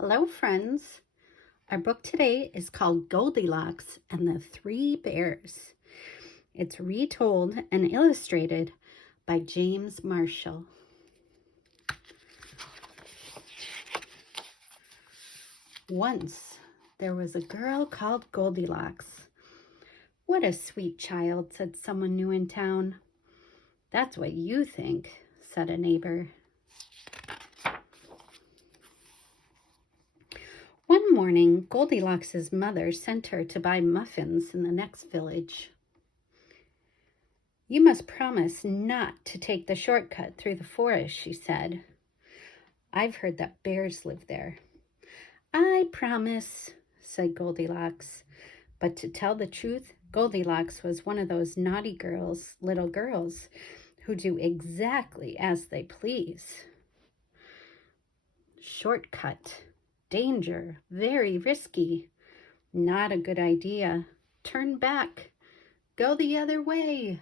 Hello, friends. Our book today is called Goldilocks and the Three Bears. It's retold and illustrated by James Marshall. Once there was a girl called Goldilocks. What a sweet child, said someone new in town. That's what you think, said a neighbor. One morning, Goldilocks' mother sent her to buy muffins in the next village. You must promise not to take the shortcut through the forest, she said. I've heard that bears live there. I promise, said Goldilocks. But to tell the truth, Goldilocks was one of those naughty little girls, who do exactly as they please. Shortcut. Danger, very risky. Not a good idea. Turn back. Go the other way.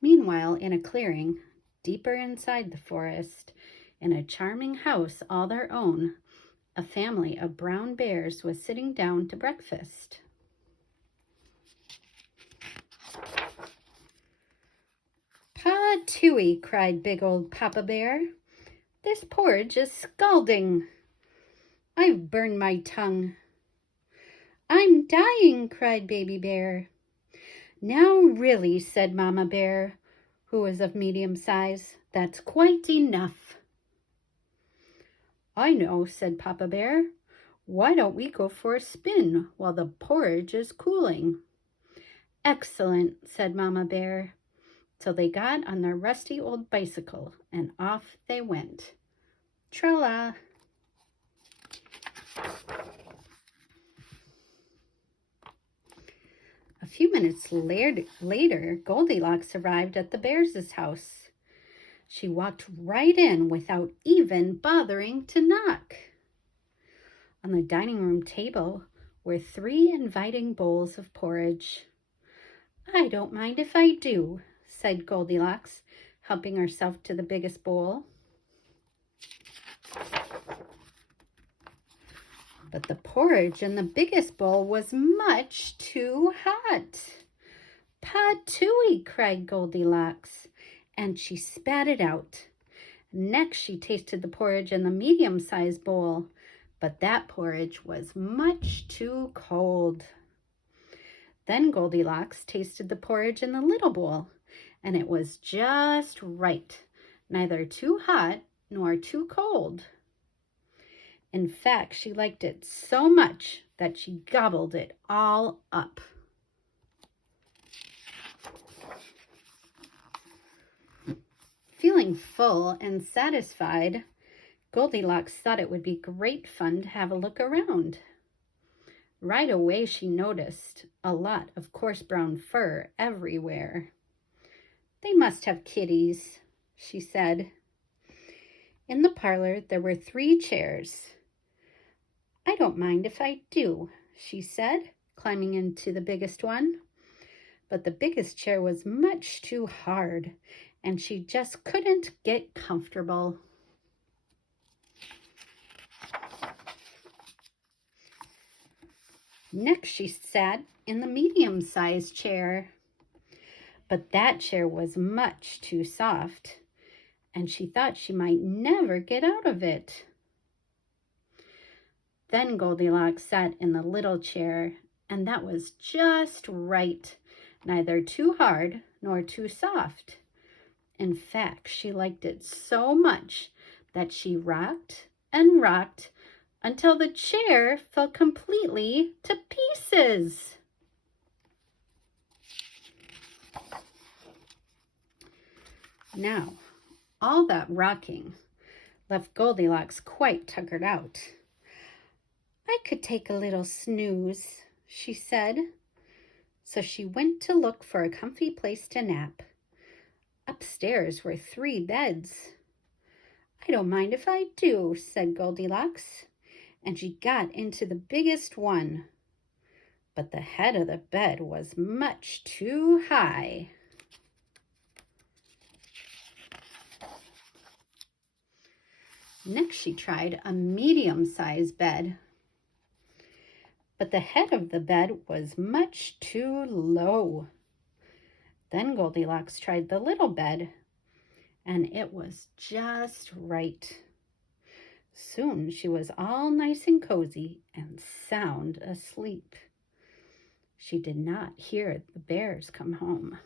Meanwhile, in a clearing, deeper inside the forest, in a charming house all their own, a family of brown bears was sitting down to breakfast. "Pa-tooey," cried big old Papa Bear. "This porridge is scalding. I've burned my tongue." "I'm dying," cried Baby Bear. "Now really," said Mama Bear, who was of medium size, "that's quite enough." "I know," said Papa Bear. "Why don't we go for a spin while the porridge is cooling?" "Excellent," said Mama Bear. So they got on their rusty old bicycle and off they went. Tra-la! A few minutes later, Goldilocks arrived at the bears' house. She walked right in without even bothering to knock. On the dining room table were 3 inviting bowls of porridge. "I don't mind if I do," said Goldilocks, helping herself to the biggest bowl. But the porridge in the biggest bowl was much too hot. "Pa-tooey," cried Goldilocks, and she spat it out. Next, she tasted the porridge in the medium-sized bowl, but that porridge was much too cold. Then Goldilocks tasted the porridge in the little bowl, and it was just right, neither too hot nor too cold. In fact, she liked it so much that she gobbled it all up. Feeling full and satisfied, Goldilocks thought it would be great fun to have a look around. Right away, she noticed a lot of coarse brown fur everywhere. "They must have kitties," she said. In the parlor, there were 3 chairs. "I don't mind if I do," she said, climbing into the biggest one. But the biggest chair was much too hard, and she just couldn't get comfortable. Next, she sat in the medium-sized chair. But that chair was much too soft, and she thought she might never get out of it. Then Goldilocks sat in the little chair, and that was just right, neither too hard nor too soft. In fact, she liked it so much that she rocked and rocked until the chair fell completely to pieces. Now, all that rocking left Goldilocks quite tuckered out. "I could take a little snooze," she said. So she went to look for a comfy place to nap. Upstairs were 3 beds. "I don't mind if I do," said Goldilocks, and she got into the biggest one. But the head of the bed was much too high. Next, she tried a medium-sized bed, but the head of the bed was much too low. Then Goldilocks tried the little bed, and it was just right. Soon she was all nice and cozy and sound asleep. She did not hear the bears come home.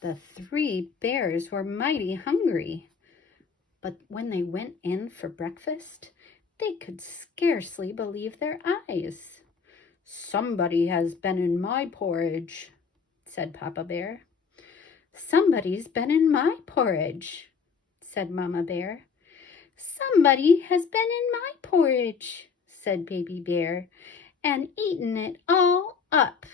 The 3 bears were mighty hungry, but when they went in for breakfast, they could scarcely believe their eyes. "Somebody has been in my porridge," said Papa Bear. "Somebody's been in my porridge," said Mama Bear. "Somebody has been in my porridge," said Baby Bear, "and eaten it all up."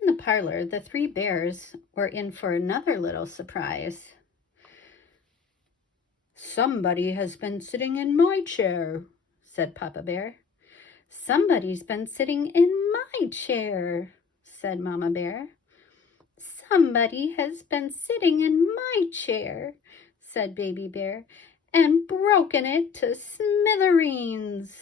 In the parlor, the 3 bears were in for another little surprise. "Somebody has been sitting in my chair," said Papa Bear. "Somebody's been sitting in my chair," said Mama Bear. "Somebody has been sitting in my chair," said Baby Bear, "and broken it to smithereens."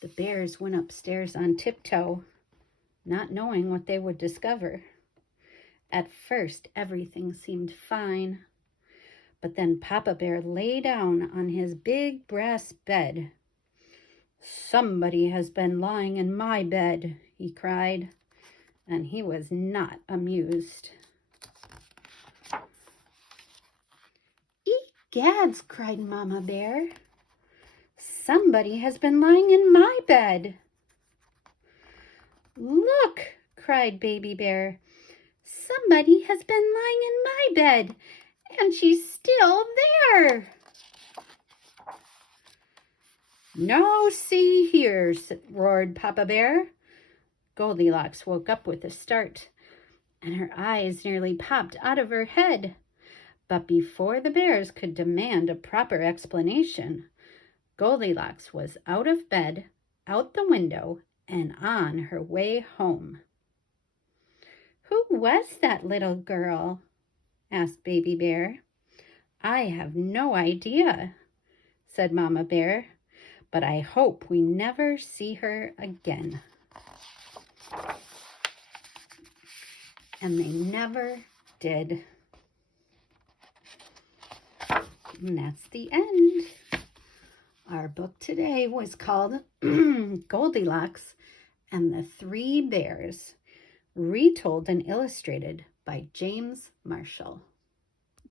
The bears went upstairs on tiptoe, not knowing what they would discover. At first, everything seemed fine, but then Papa Bear lay down on his big brass bed. "Somebody has been lying in my bed," he cried, and he was not amused. "Egads!" cried Mama Bear. "Somebody has been lying in my bed." "Look!" cried Baby Bear. "Somebody has been lying in my bed, and she's still there." "No, see here," roared Papa Bear. Goldilocks woke up with a start, and her eyes nearly popped out of her head. But before the bears could demand a proper explanation, Goldilocks was out of bed, out the window, and on her way home. "Who was that little girl?" asked Baby Bear. "I have no idea," said Mama Bear, "but I hope we never see her again." And they never did. And that's the end. Our book today was called Goldilocks and the 3 Bears, retold and illustrated by James Marshall.